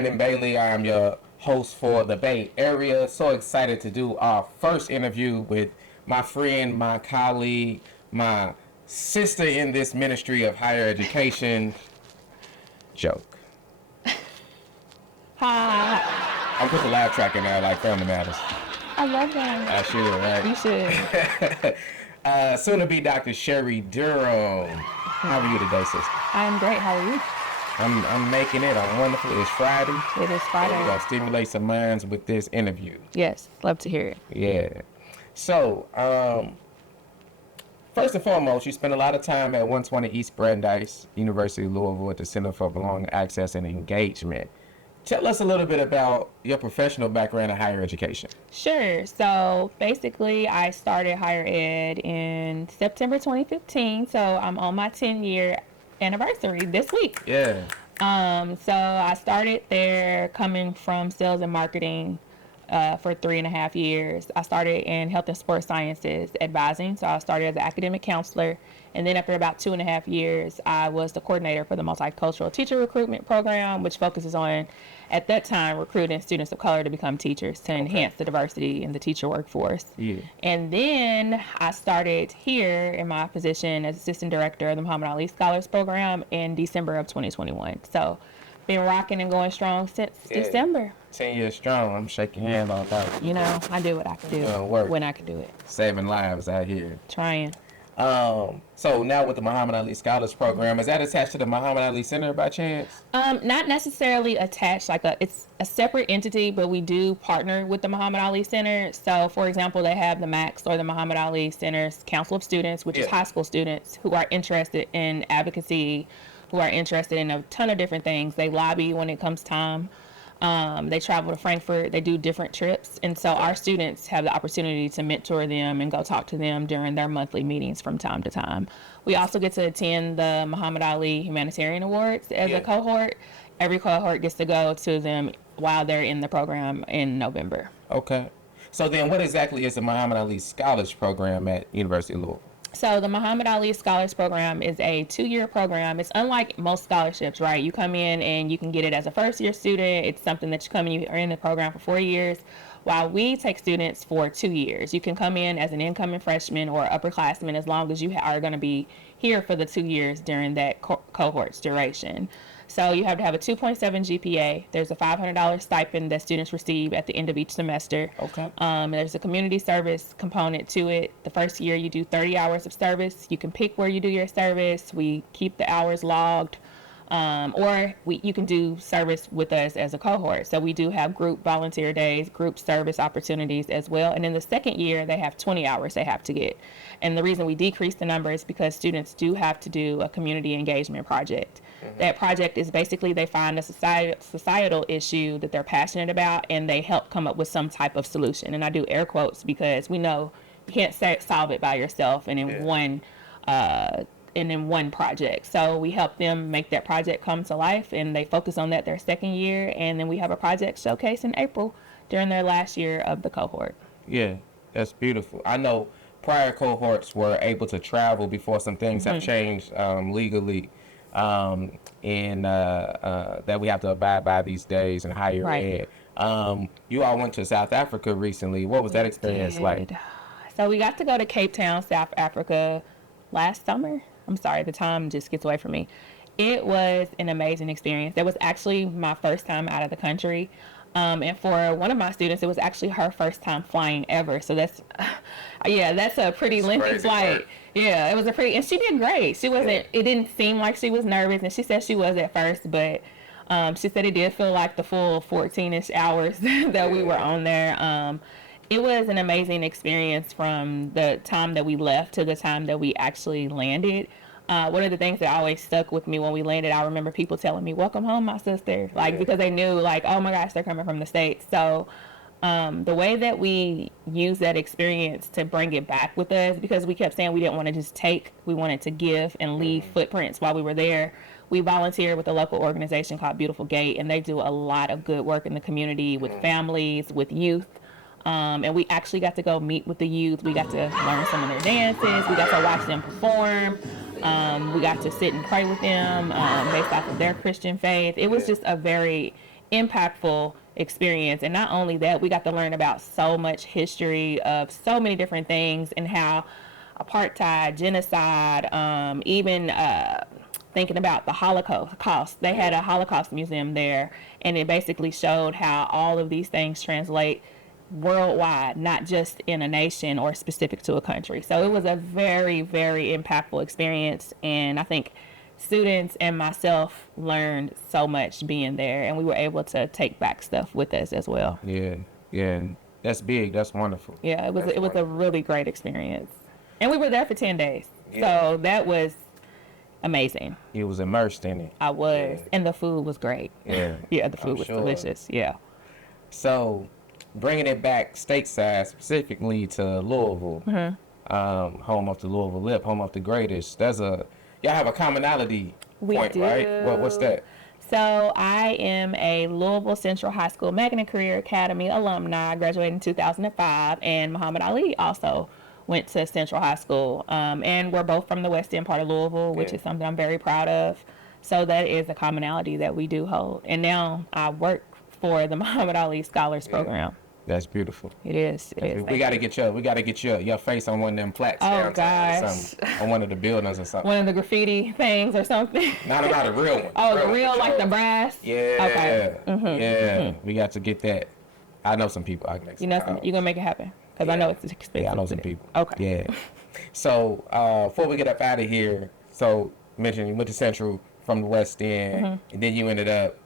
Brandon Bailey. I'm your host for the Bae Area. So excited to do our first interview with my friend, my colleague, my sister in this ministry of higher education, Joke. Hi. I'll put the laugh track in there like Family Matters. I love that. I should, right? You should. Soon to be Dr. Sherry Durham. How are you today, sister? I am great. How are you? I'm making it. I'm wonderful. It's Friday. It is Friday. We're going to stimulate some minds with this interview. Yes. Love to hear it. Yeah. So, first and foremost, you spent a lot of time at 120 East Brandeis, University of Louisville at the Center for Belonging, Access, and Engagement. Tell us a little bit about your professional background in higher education. Sure. So basically, I started higher ed in September 2015. So I'm on my 10-year anniversary this week. Yeah. So I started there coming from sales and marketing for 3.5 years. I started in health and sports sciences advising. So I started as an academic counselor. And then after about 2.5 years, I was the coordinator for the multicultural teacher recruitment program, which focuses on, at that time, recruiting students of color to become teachers to enhance the diversity in the teacher workforce. Yeah. And then I started here in my position as assistant director of the Muhammad Ali Scholars Program in December of 2021. So been rocking and going strong since December. 10 years strong. I'm shaking hands all that. You know, I do what I can do when I can do it. Saving lives out here. Trying. So now with the Muhammad Ali Scholars Program, is that attached to the Muhammad Ali Center by chance? Not necessarily attached, it's a separate entity, but we do partner with the Muhammad Ali Center. So for example, they have the MACS, or the Muhammad Ali Center's Council of Students, which is high school students who are interested in advocacy, who are interested in a ton of different things. They lobby when it comes time. They travel to Frankfurt, they do different trips, and so our students have the opportunity to mentor them and go talk to them during their monthly meetings from time to time. We also get to attend the Muhammad Ali Humanitarian Awards as a cohort. Every cohort gets to go to them while they're in the program in November. Okay. So then what exactly is the Muhammad Ali Scholars Program at University of Louisville? So the Muhammad Ali Scholars Program is a 2-year program. It's unlike most scholarships, right? You come in and you can get it as a first-year student. It's something that you come in, you are in the program for 4 years, while we take students for 2 years. You can come in as an incoming freshman or upperclassman as long as you are going to be here for the 2 years during that cohort's duration. So you have to have a 2.7 GPA. There's a $500 stipend that students receive at the end of each semester. Okay. There's a community service component to it. The first year you do 30 hours of service. You can pick where you do your service. We keep the hours logged. You can do service with us as a cohort. So we do have group volunteer days, group service opportunities as well. And in the second year, they have 20 hours they have to get. And the reason we decrease the number is because students do have to do a community engagement project. That project is basically they find a societal issue that they're passionate about, and they help come up with some type of solution. And I do air quotes because we know you can't solve it by yourself and in one project. So we help them make that project come to life, and they focus on that their second year. And then we have a project showcase in April during their last year of the cohort. Yeah, that's beautiful. I know prior cohorts were able to travel before some things have changed legally. That we have to abide by these days in higher ed. You all went to South Africa recently. What was that experience like? So we got to go to Cape Town, South Africa last summer. I'm sorry, the time just gets away from me. It was an amazing experience. That was actually my first time out of the country. And for one of my students, it was actually her first time flying ever. So that's a pretty lengthy flight. Yeah, it was and she did great. She wasn't, it didn't seem like she was nervous, and she said she was at first, but she said it did feel like the full 14-ish hours that we were on there. It was an amazing experience from the time that we left to the time that we actually landed. One of the things that always stuck with me when we landed, I remember people telling me, "Welcome home, my sister," because they knew, oh my gosh, they're coming from the States. So the way that we used that experience to bring it back with us, because we kept saying we didn't want to just take, we wanted to give and leave footprints while we were there. We volunteered with a local organization called Beautiful Gate, and they do a lot of good work in the community with families, with youth. And we actually got to go meet with the youth. We got to learn some of their dances. We got to watch them perform. We got to sit and pray with them based off of their Christian faith. It was just a very impactful experience. And not only that, we got to learn about so much history of so many different things and how apartheid, genocide, even thinking about the Holocaust. They had a Holocaust museum there, and it basically showed how all of these things translate worldwide, not just in a nation or specific to a country. So it was a very, very impactful experience, and I think students and myself learned so much being there, and we were able to take back stuff with us as well. Yeah, yeah, that's big. That's wonderful. Yeah, it was a really great experience, and we were there for 10 days, Yeah. so that was amazing. You was immersed in it. I was, Yeah. and the food was great. Yeah, Yeah, the food I'm was sure. delicious. Yeah. So, bringing it back stateside, specifically to Louisville, home of the Louisville Lip, home of the greatest. Y'all have a commonality We point, do. right? What's that? So I am a Louisville Central High School Magnet Career Academy alumni. I graduated in 2005, and Muhammad Ali also went to Central High School. And we're both from the West End part of Louisville, which Yeah. is something I'm very proud of. So that is a commonality that we do hold. And now I work for the Muhammad Ali Scholars Program. That's beautiful. It is. It is. We gotta get your face on one of them plaques Oh, downtown or gosh. something, on one of the buildings or something. One of the graffiti things or something. Not a real one. Oh, the one, real, but like the yours. brass? Yeah. Okay. Yeah. We got to get that. I know some people. I can make You know, some calls. you're going to make it happen. Because I know it's expensive. Yeah, I know to some do. people. Okay. Yeah. So before we get up out of here, so you mentioned you went to Central from the West End, and then you ended up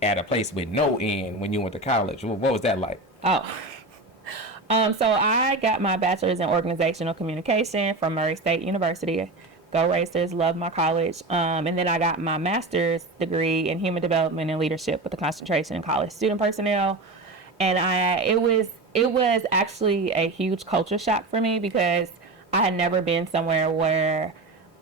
at a place with no end when you went to college. What was that like? Oh. So I got my bachelor's in organizational communication from Murray State University. Go Racers, love my college. And then I got my master's degree in human development and leadership with a concentration in college student personnel. And it was actually a huge culture shock for me because I had never been somewhere where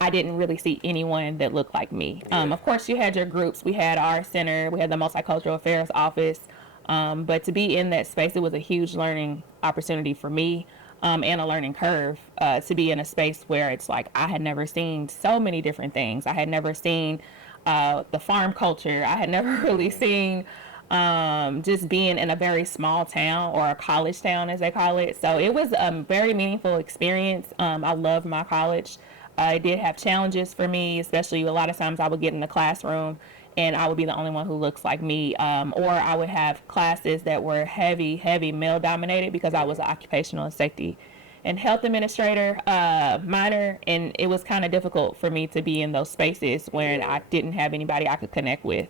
I didn't really see anyone that looked like me. Of course, you had your groups. We had our center. We had the Multicultural Affairs office. But to be in that space, it was a huge learning opportunity for me and a learning curve to be in a space where it's like I had never seen so many different things. I had never seen the farm culture. I had never really seen just being in a very small town or a college town, as they call it. So it was a very meaningful experience. I loved my college. It did have challenges for me, especially a lot of times I would get in the classroom and I would be the only one who looks like me. Or I would have classes that were heavy male dominated because I was an occupational safety and health administrator minor. And it was kind of difficult for me to be in those spaces when I didn't have anybody I could connect with.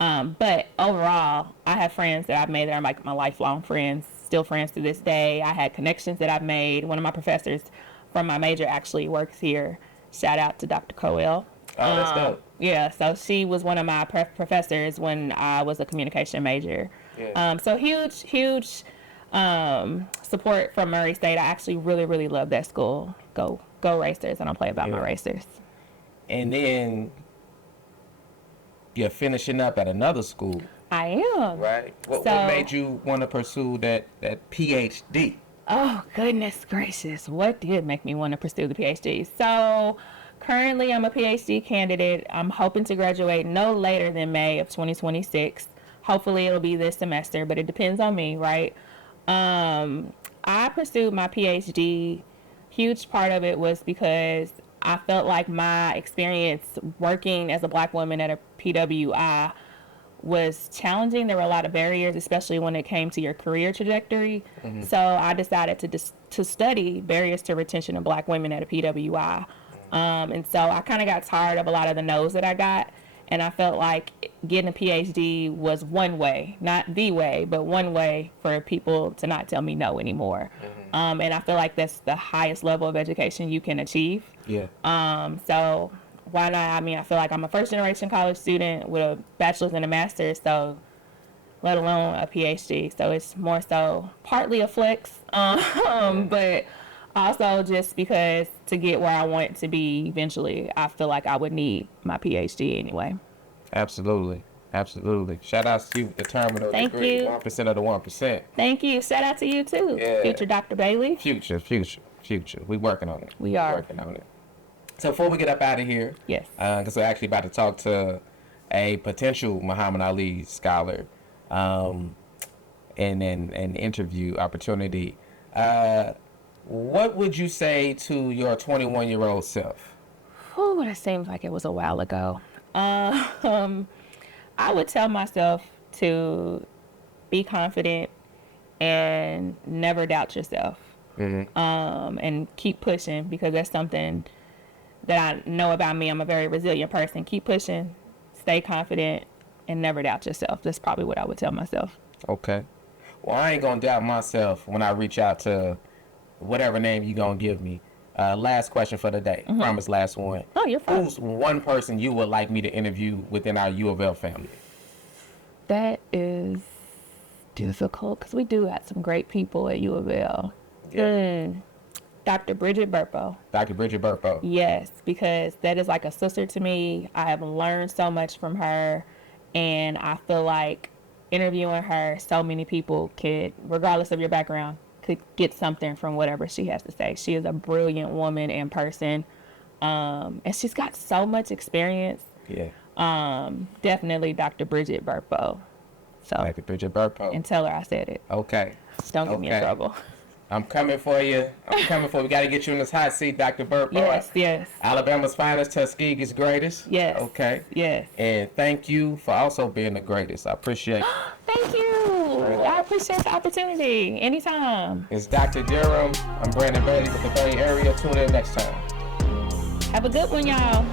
But overall, I have friends that I've made that are like my lifelong friends, still friends to this day. I had connections that I've made. One of my professors from my major actually works here. Shout out to Dr. Coel. Oh, that's dope. Yeah, so she was one of my professors when I was a communication major. Yeah. So huge support from Murray State. I actually really love that school. Go Racers. I don't play about my Racers. And then you're finishing up at another school, I am. right? What So- made you want to pursue that PhD? Oh, goodness gracious. What did make me want to pursue the PhD? So currently I'm a PhD candidate. I'm hoping to graduate no later than May of 2026. Hopefully it'll be this semester, but it depends on me, right? I pursued my PhD. Huge part of it was because I felt like my experience working as a Black woman at a PWI was challenging. There were a lot of barriers, especially when it came to your career trajectory. So I decided to study barriers to retention of Black women at a PWI. And so I kind of got tired of a lot of the no's that I got. And I felt like getting a PhD was one way, not the way, but one way for people to not tell me no anymore. And I feel like that's the highest level of education you can achieve. Yeah. So why not? I mean, I feel like I'm a first generation college student with a bachelor's and a master's, so let alone a PhD. So it's more so partly a flex, but also just because to get where I want to be eventually, I feel like I would need my PhD anyway. Absolutely. Shout out to you, the terminal Thank degree, you. 1% of the 1%. Thank you. Shout out to you too, Yeah. future Dr. Bailey. Future. We working on it. We are. Working on it. So before we get up out of here, Yes. because we're actually about to talk to a potential Muhammad Ali scholar, and an interview opportunity. What would you say to your 21-year-old self? Oh, that seems like it was a while ago. I would tell myself to be confident and never doubt yourself. And keep pushing, because that's something that I know about me. I'm a very resilient person. Keep pushing, stay confident, and never doubt yourself. That's probably what I would tell myself. Okay. Well, I ain't gonna doubt myself when I reach out to whatever name you gonna give me. Last question for the day. Promise, last one. Oh, you're fine. Who's one person you would like me to interview within our U of L family? That is difficult, because we do have some great people at U of L. Yeah. Dr. Bridget Burpo. Dr. Bridget Burpo. Yes, because that is like a sister to me. I have learned so much from her, and I feel like interviewing her, so many people could, regardless of your background, could get something from whatever she has to say. She is a brilliant woman and person, and she's got so much experience. Yeah. Definitely Dr. Bridget Burpo. So, Dr. Bridget Burpo. and tell her I said it. Okay. Don't get me in trouble. I'm coming for you. We got to get you in this hot seat, Dr. Burpo. Yes. Alabama's finest, Tuskegee's greatest. Yes. Okay. Yes. And thank you for also being the greatest. I appreciate it. Thank you. I appreciate the opportunity. Anytime. It's Dr. Durham. I'm Brandon Bailey with the Bae Area. Tune in next time. Have a good one, y'all.